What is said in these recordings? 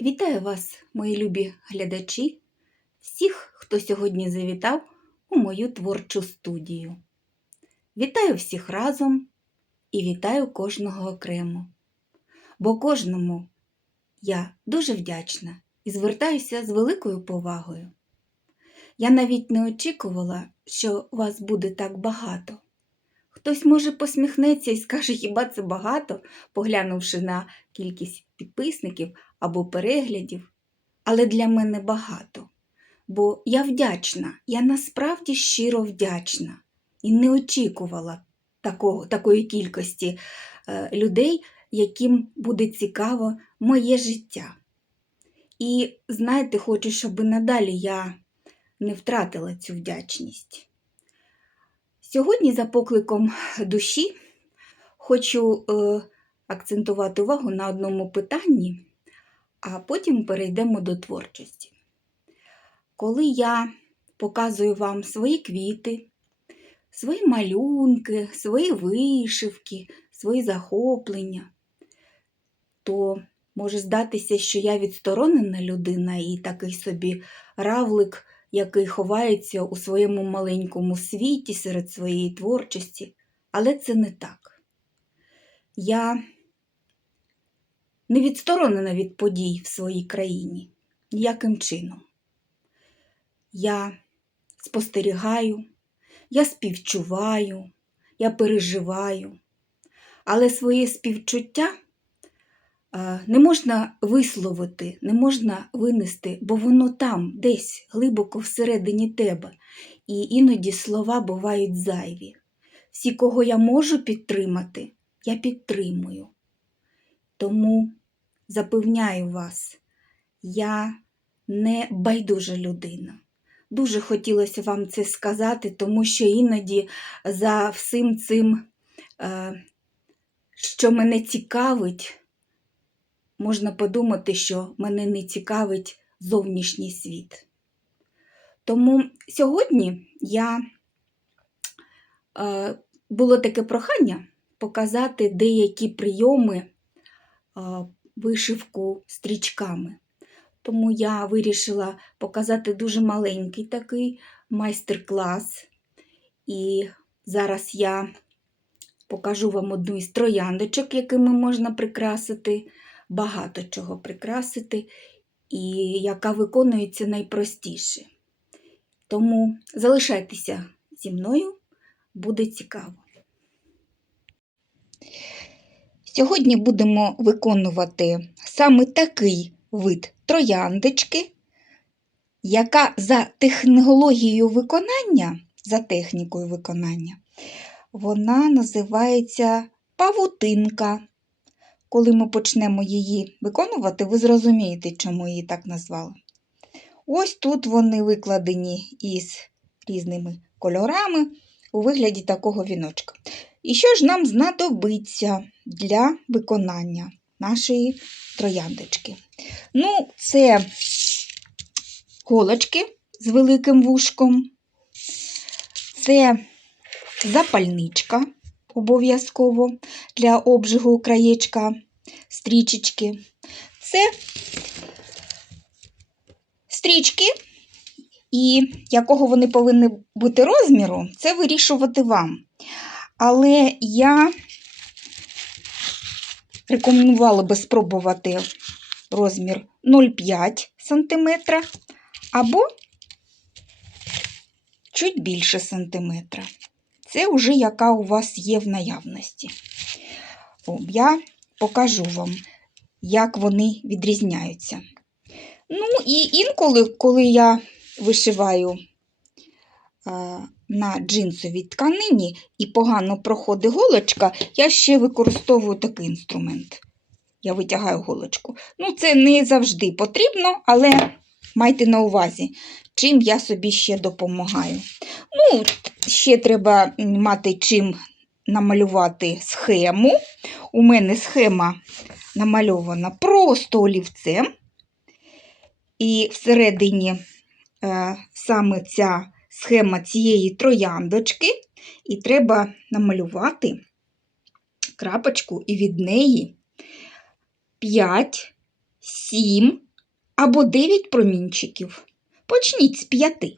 Вітаю вас, мої любі глядачі, всіх, хто сьогодні завітав у мою творчу студію. Вітаю всіх разом і вітаю кожного окремо. Бо кожному я дуже вдячна і звертаюся з великою повагою. Я навіть не очікувала, що вас буде так багато. Хтось, може, посміхнеться і скаже, хіба це багато, поглянувши на кількість підписників або переглядів, але для мене багато. Бо я вдячна, я насправді щиро вдячна і не очікувала такого, такої кількості е, людей, яким буде цікаво моє життя. І знаєте, хочу, щоб надалі я не втратила цю вдячність. Сьогодні, за покликом душі, хочу е, акцентувати увагу на одному питанні, а потім перейдемо до творчості. Коли я показую вам свої квіти, свої малюнки, свої вишивки, свої захоплення, то може здатися, що я відсторонена людина і такий собі равлик, який ховається у своєму маленькому світі серед своєї творчості, але це не так. Я не відсторонена від подій в своїй країні ніяким чином. Я спостерігаю, я співчуваю, я переживаю, але своє співчуття е, не можна висловити, не можна винести, бо воно там, десь глибоко всередині тебе, і іноді слова бувають зайві. Всі, кого я можу підтримати, я підтримую. Тому запевняю вас, я не байдужа людина. Дуже хотілося вам це сказати, тому що іноді за всім цим, е, що мене цікавить, можна подумати, що мене не цікавить зовнішній світ. Тому сьогодні я е, було таке прохання показати деякі прийоми вишивку стрічками. Тому я вирішила показати дуже маленький такий майстер-клас. І зараз я покажу вам одну із трояндочок, якими можна прикрасити, багато чого прикрасити, і яка виконується найпростіше. Тому залишайтеся зі мною, буде цікаво. Сьогодні будемо виконувати саме такий вид трояндочки, яка за технологією виконання, за технікою виконання, вона називається павутинка. Коли ми почнемо її виконувати, ви зрозумієте, чому її так назвали. Ось тут вони викладені із різними кольорами у вигляді такого віночка. І що ж нам знадобиться для виконання нашої трояндочки? Ну, це голочки з великим вушком, це запальничка обов'язково для обжигу краєчка стрічечки. Це стрічки, і якого вони повинні бути розміру, це вирішувати вам. Але я рекомендувала би спробувати розмір 0,5 см або чуть більше сантиметра. Це вже яка у вас є в наявності. О, я покажу вам, як вони відрізняються. Ну, і інколи, коли я вишиваю а, на джинсовій тканині і погано проходить голочка, я ще використовую такий інструмент. Я витягаю голочку. Ну, це не завжди потрібно, але майте на увазі, чим я собі ще допомагаю. Ну, ще треба мати чим намалювати схему. У мене схема намальована просто олівцем. І всередині е, саме ця схема цієї трояндочки, і треба намалювати крапочку і від неї 5, 7 або 9 промінчиків. Почніть з 5.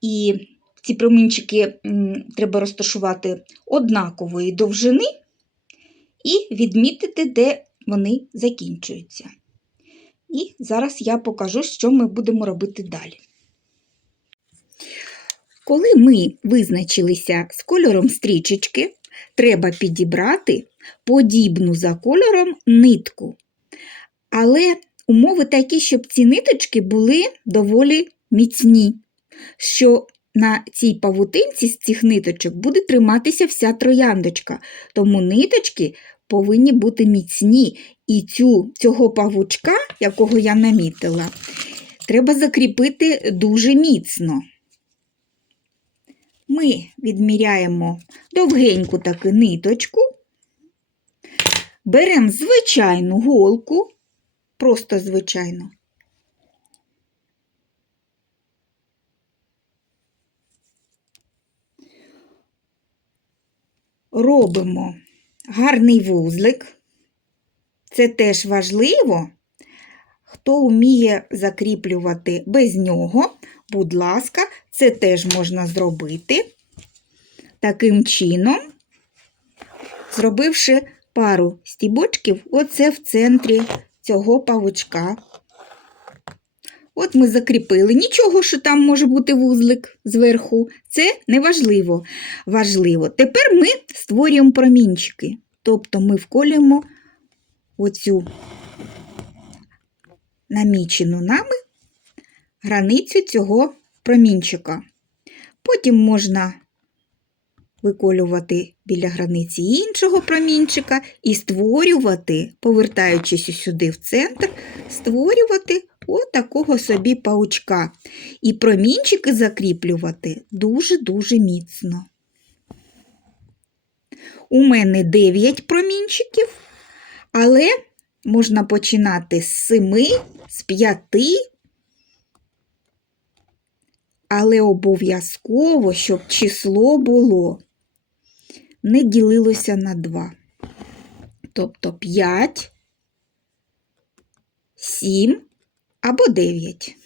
І ці промінчики треба розташувати однакової довжини і відмітити, де вони закінчуються. І зараз я покажу, що ми будемо робити далі. Коли ми визначилися з кольором стрічечки, треба підібрати подібну за кольором нитку. Але умови такі, щоб ці ниточки були доволі міцні, що на цій павутинці з цих ниточок буде триматися вся трояндочка. Тому ниточки повинні бути міцні. І цю, цього павучка, якого я намітила, треба закріпити дуже міцно. Ми відміряємо довгеньку таку ниточку, беремо звичайну голку, просто звичайну. Робимо гарний вузлик. Це теж важливо. Хто вміє закріплювати без нього, будь ласка, це теж можна зробити. Таким чином, зробивши пару стібочків, оце в центрі цього павучка. От ми закріпили. Нічого, що там може бути вузлик зверху. Це не важливо. Важливо. Тепер ми створюємо промінчики. Тобто ми вколюємо оцю намічену нами границю цього промінчика. Потім можна виколювати біля границі іншого промінчика і створювати, повертаючись сюди в центр, створювати отакого собі паучка. І промінчики закріплювати дуже-дуже міцно. У мене 9 промінчиків, але можна починати з 7, з 5, але обов'язково, щоб число було не ділилося на 2. Тобто 5, 7 або 9.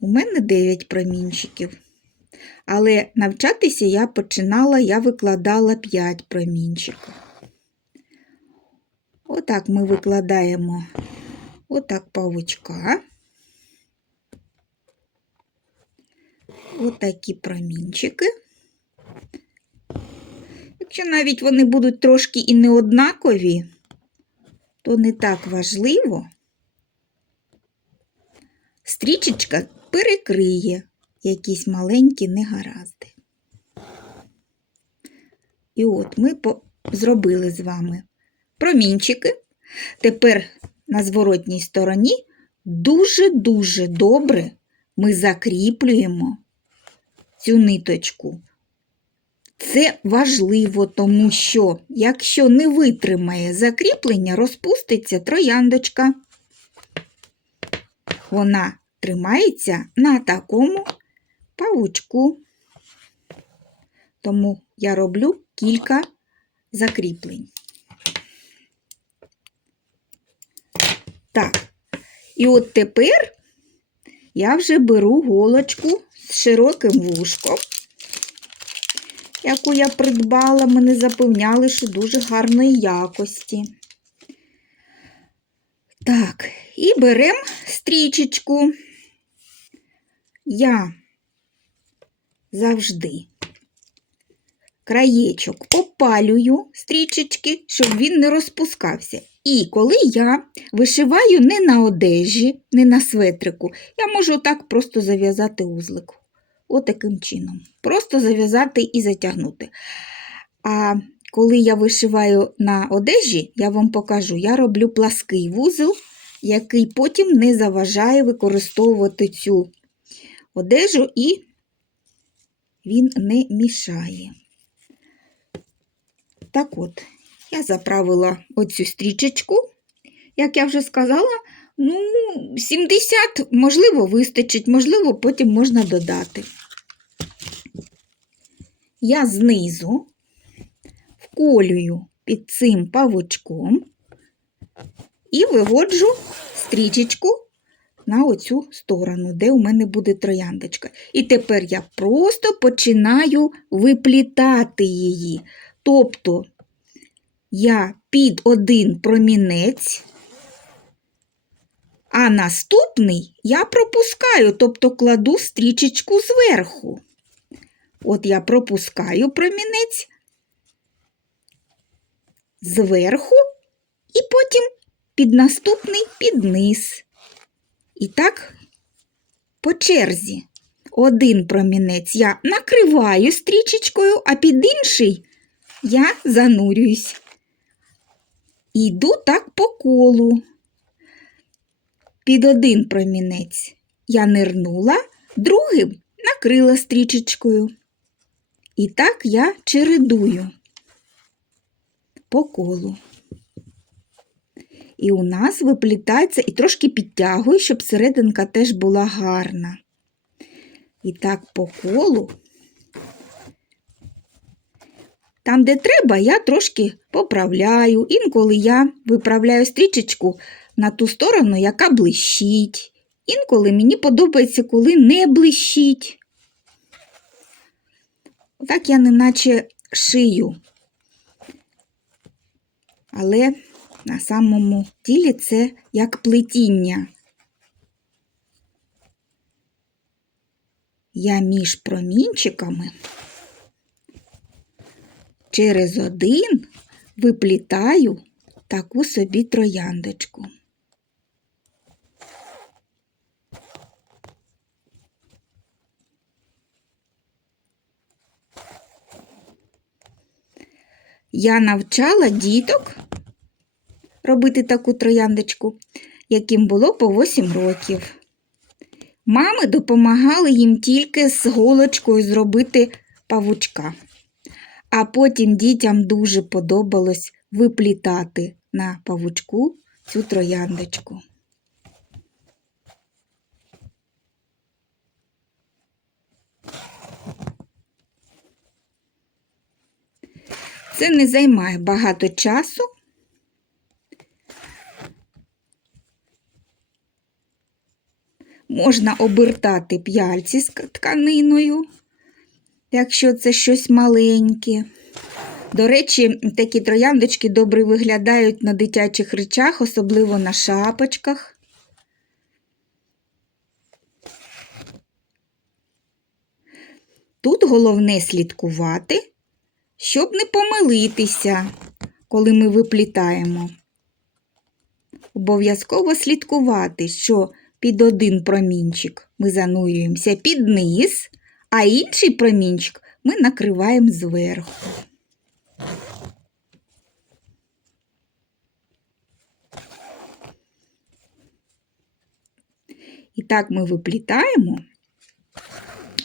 У мене 9 промінчиків. Але навчатися я починала, я викладала 5 промінчиків. Отак ми викладаємо отак павучка. Отакі промінчики. Якщо навіть вони будуть трошки і не однакові, то не так важливо. Стрічечка перекриє якісь маленькі негаразди. І от ми зробили з вами промінчики. Тепер на зворотній стороні дуже-дуже добре ми закріплюємо цю ниточку. Це важливо, тому що, якщо не витримає закріплення, розпуститься трояндочка. Вона тримається на такому павучку. Тому я роблю кілька закріплень. Так, і от тепер я вже беру голочку широким вушком, яку я придбала, мене запевняли, що дуже гарної якості. Так, і беремо стрічечку. Я завжди краєчок опалюю стрічечки, щоб він не розпускався. І коли я вишиваю не на одежі, не на светрику, я можу так просто зав'язати узлик. Отаким чином. Просто зав'язати і затягнути. А коли я вишиваю на одежі, я вам покажу, я роблю плаский вузол, який потім не заважає використовувати цю одежу і він не мішає. Так от, я заправила оцю стрічечку, як я вже сказала, ну, 70, можливо, вистачить, можливо, потім можна додати. Я знизу вколюю під цим павучком і виводжу стрічечку на оцю сторону, де у мене буде трояндочка. І тепер я просто починаю виплітати її. Тобто я під один промінець, а наступний я пропускаю, тобто кладу стрічечку зверху. От я пропускаю промінець зверху і потім під наступний під низ. І так по черзі. Один промінець я накриваю стрічечкою, а під інший я занурююсь. І йду так по колу. Під один промінець я нирнула, другим накрила стрічечкою. І так я чередую по колу. І у нас виплітається і трошки підтягую, щоб серединка теж була гарна. І так по колу. Там, де треба, я трошки поправляю. Інколи я виправляю стрічечку на ту сторону, яка блищить. Інколи мені подобається, коли не блищить. Так я неначе шию. Але на самому тілі це як плетіння. Я між промінчиками через один виплітаю таку собі трояндочку. Я навчала діток робити таку трояндочку, яким було по 8 років. Мами допомагали їм тільки з голочкою зробити павучка. А потім дітям дуже подобалось виплітати на павучку цю трояндочку. Це не займає багато часу. Можна обертати п'яльці з тканиною, якщо це щось маленьке. До речі, такі трояндочки добре виглядають на дитячих речах, особливо на шапочках. Тут головне слідкувати, щоб не помилитися, коли ми виплітаємо. Обов'язково слідкувати, що під один промінчик ми занурюємося під низ, а інший промінчик ми накриваємо зверху. І так ми виплітаємо,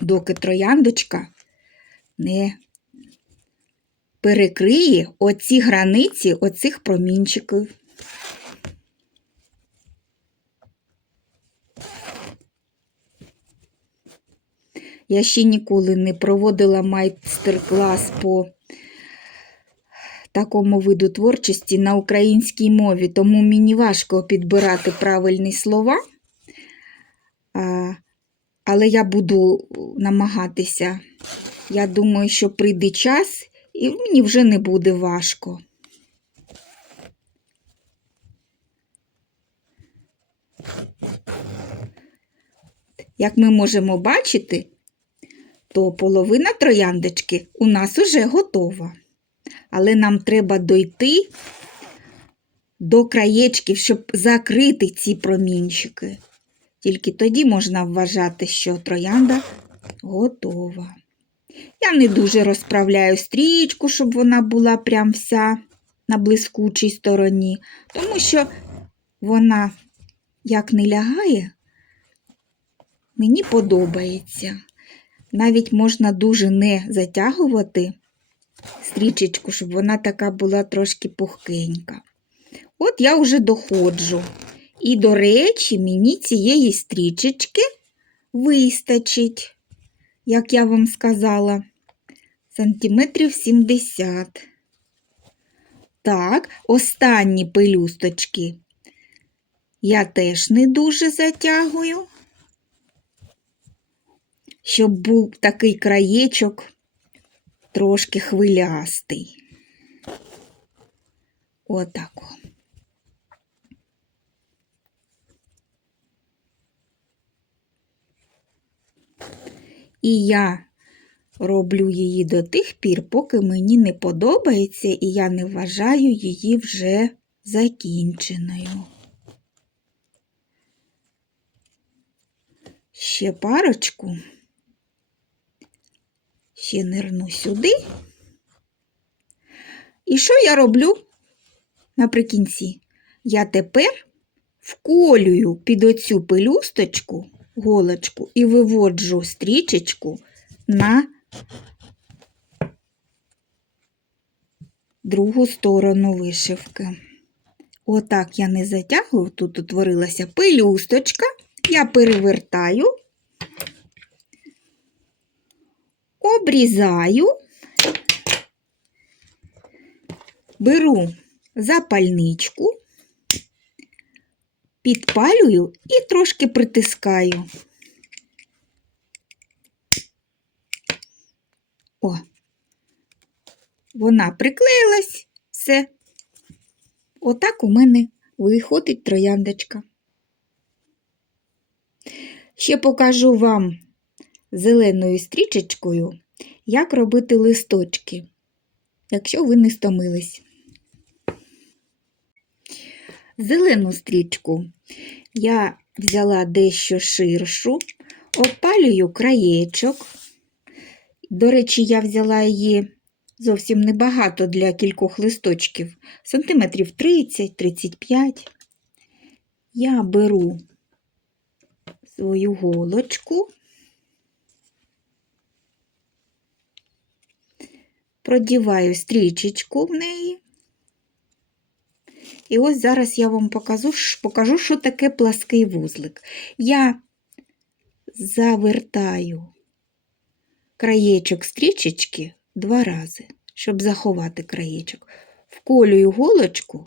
доки трояндочка не перекриє оці границі оцих промінчиків. Я ще ніколи не проводила майстер-клас по такому виду творчості на українській мові, тому мені важко підбирати правильні слова. Але я буду намагатися. Я думаю, що прийде час, і мені вже не буде важко. Як ми можемо бачити, то половина трояндочки у нас уже готова. Але нам треба дойти до краєчків, щоб закрити ці промінчики. Тільки тоді можна вважати, що троянда готова. Я не дуже розправляю стрічку, щоб вона була прям вся на блискучій стороні, тому що вона, як не лягає, мені подобається. Навіть можна дуже не затягувати стрічечку, щоб вона така була трошки пухкенька. От я вже доходжу. І, до речі, мені цієї стрічечки вистачить, як я вам сказала, сантиметрів 70. Так, останні пелюсточки я теж не дуже затягую, щоб був такий краєчок трошки хвилястий. Отак. о. І я роблю її до тих пір, поки мені не подобається, і я не вважаю її вже закінченою. Ще парочку. Ще нирну сюди. І що я роблю наприкінці? Я тепер вколюю під оцю пелюсточку голочку і виводжу стрічечку на другу сторону вишивки. Отак я не затягую, тут утворилася пелюсточка, я перевертаю, обрізаю, беру запальничку, підпалюю і трошки притискаю. О, вона приклеїлась, все. Отак у мене виходить трояндочка. Ще покажу вам зеленою стрічечкою, як робити листочки, якщо ви не стомились. Зелену стрічку я взяла дещо ширшу, опалюю краєчок. До речі, я взяла її зовсім небагато для кількох листочків, сантиметрів 30-35. Я беру свою голочку, продіваю стрічечку в неї. І ось зараз я вам покажу, покажу, що таке плаский вузлик. Я завертаю краєчок стрічечки два рази, щоб заховати краєчок. Вколюю голочку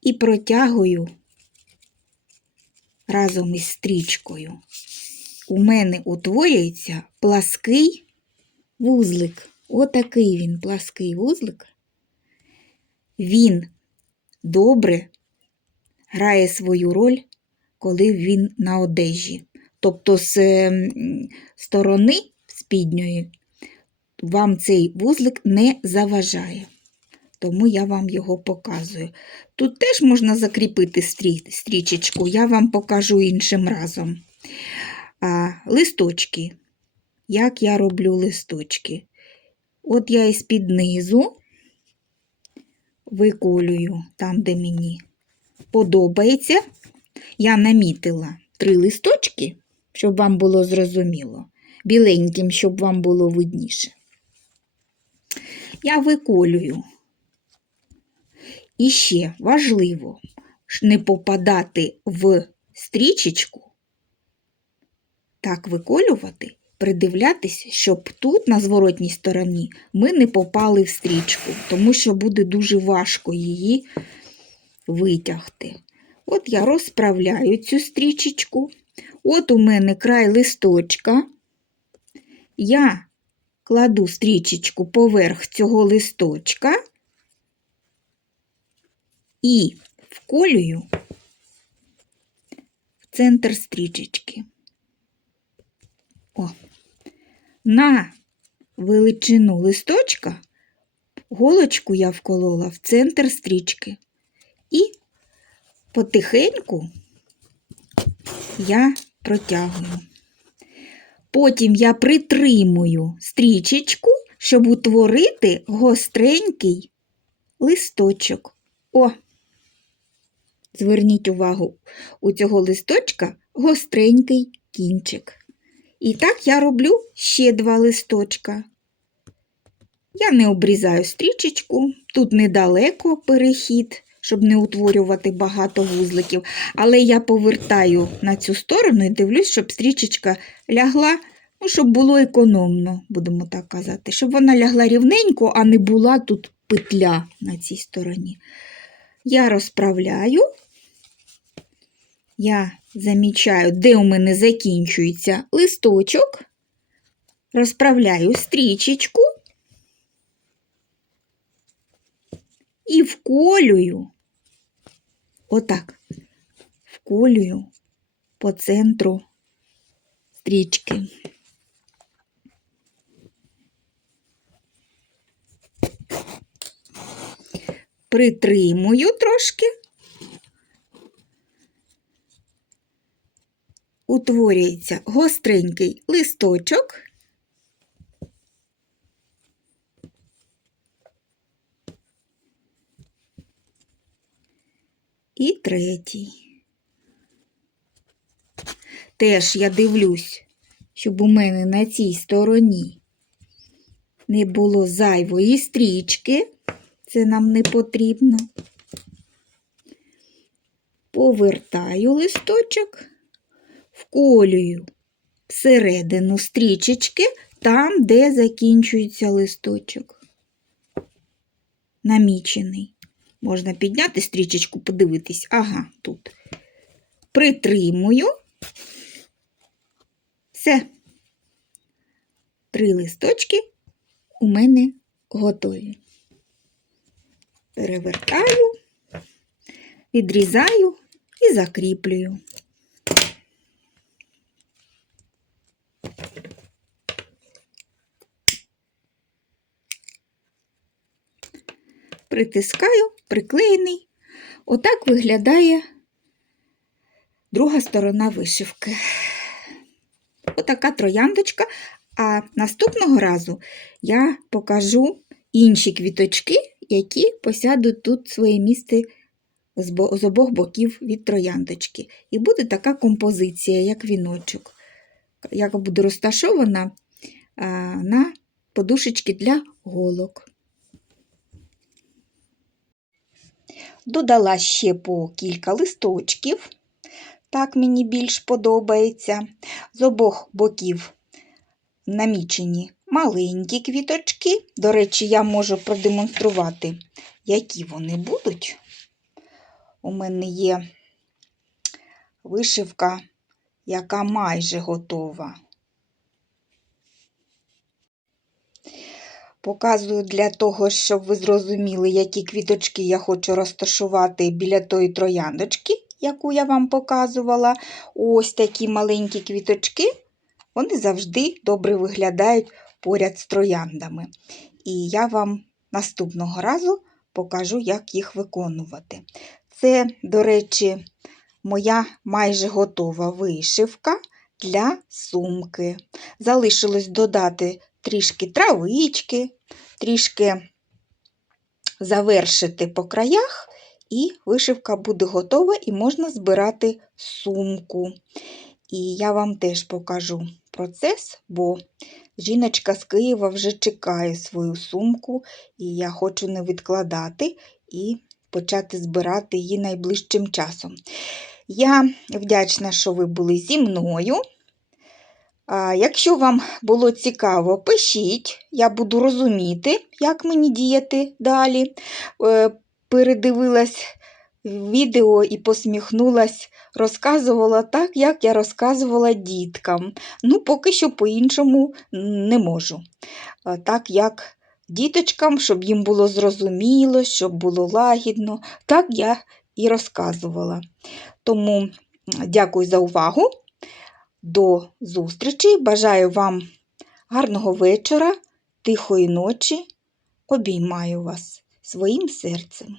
і протягую разом із стрічкою. У мене утворюється плаский вузлик. Отакий він плаский вузлик. Він добре грає свою роль, коли він на одежі. Тобто з ем, сторони спідньої вам цей вузлик не заважає. Тому я вам його показую. Тут теж можна закріпити стрі, стрічечку, я вам покажу іншим разом. А, Листочки. Як я роблю листочки? От я із під низу виколюю там, де мені подобається. Я намітила три листочки, щоб вам було зрозуміло. Біленьким, щоб вам було видніше. Я виколюю. І ще важливо не попадати в стрічечку, так виколювати, придивлятися, щоб тут, на зворотній стороні, ми не попали в стрічку, тому що буде дуже важко її витягти. От я розправляю цю стрічечку. От у мене край листочка. Я кладу стрічечку поверх цього листочка і вколюю в центр стрічечки. О, на величину листочка голочку я вколола в центр стрічки. І потихеньку я протягую. Потім я притримую стрічечку, щоб утворити гостренький листочок. О! Зверніть увагу, у цього листочка гостренький кінчик. І так я роблю ще два листочка. Я не обрізаю стрічечку, тут недалеко перехід, щоб не утворювати багато вузликів, але я повертаю на цю сторону і дивлюсь, щоб стрічечка лягла, ну, щоб було економно, будемо так казати, щоб вона лягла рівненько, а не була тут петля на цій стороні. я розправляю, я замічаю, де у мене закінчується листочок, розправляю стрічечку. І вколюю, отак, вколюю по центру стрічки. Притримую трошки, утворюється гостренький листочок. І третій. Теж я дивлюсь, щоб у мене на цій стороні не було зайвої стрічки. Це нам не потрібно. Повертаю листочок, вколюю всередину стрічечки там, де закінчується листочок. Намічений. Можна підняти стрічечку, подивитись. Ага, тут. Притримую. Все. Три листочки у мене готові. Перевертаю, відрізаю і закріплюю. Притискаю, приклеєний. Отак виглядає друга сторона вишивки. Отака трояндочка. А наступного разу я покажу інші квіточки, які посядуть тут своє місце з обох боків від трояндочки. І буде така композиція, як віночок, яка буде розташована на подушечки для голок. Додала ще по кілька листочків, так мені більш подобається. З обох боків намічені маленькі квіточки. До речі, я можу продемонструвати, які вони будуть. У мене є вишивка, яка майже готова. Показую для того, щоб ви зрозуміли, які квіточки я хочу розташувати біля тої трояндочки, яку я вам показувала. Ось такі маленькі квіточки, вони завжди добре виглядають поряд з трояндами. І я вам наступного разу покажу, як їх виконувати. Це, до речі, моя майже готова вишивка для сумки. Залишилось додати трішки травички, трішки завершити по краях, і вишивка буде готова, і можна збирати сумку. І я вам теж покажу процес, бо жіночка з Києва вже чекає свою сумку, і я хочу не відкладати і почати збирати її найближчим часом. Я вдячна, що ви були зі мною. Якщо вам було цікаво, пишіть, я буду розуміти, як мені діяти далі. Е, передивилась відео і посміхнулась, розказувала так, як я розказувала діткам. Ну, поки що по-іншому не можу. Так як діточкам, щоб їм було зрозуміло, щоб було лагідно, так я і розказувала. Тому дякую за увагу. До зустрічі. Бажаю вам гарного вечора, тихої ночі. Обіймаю вас своїм серцем.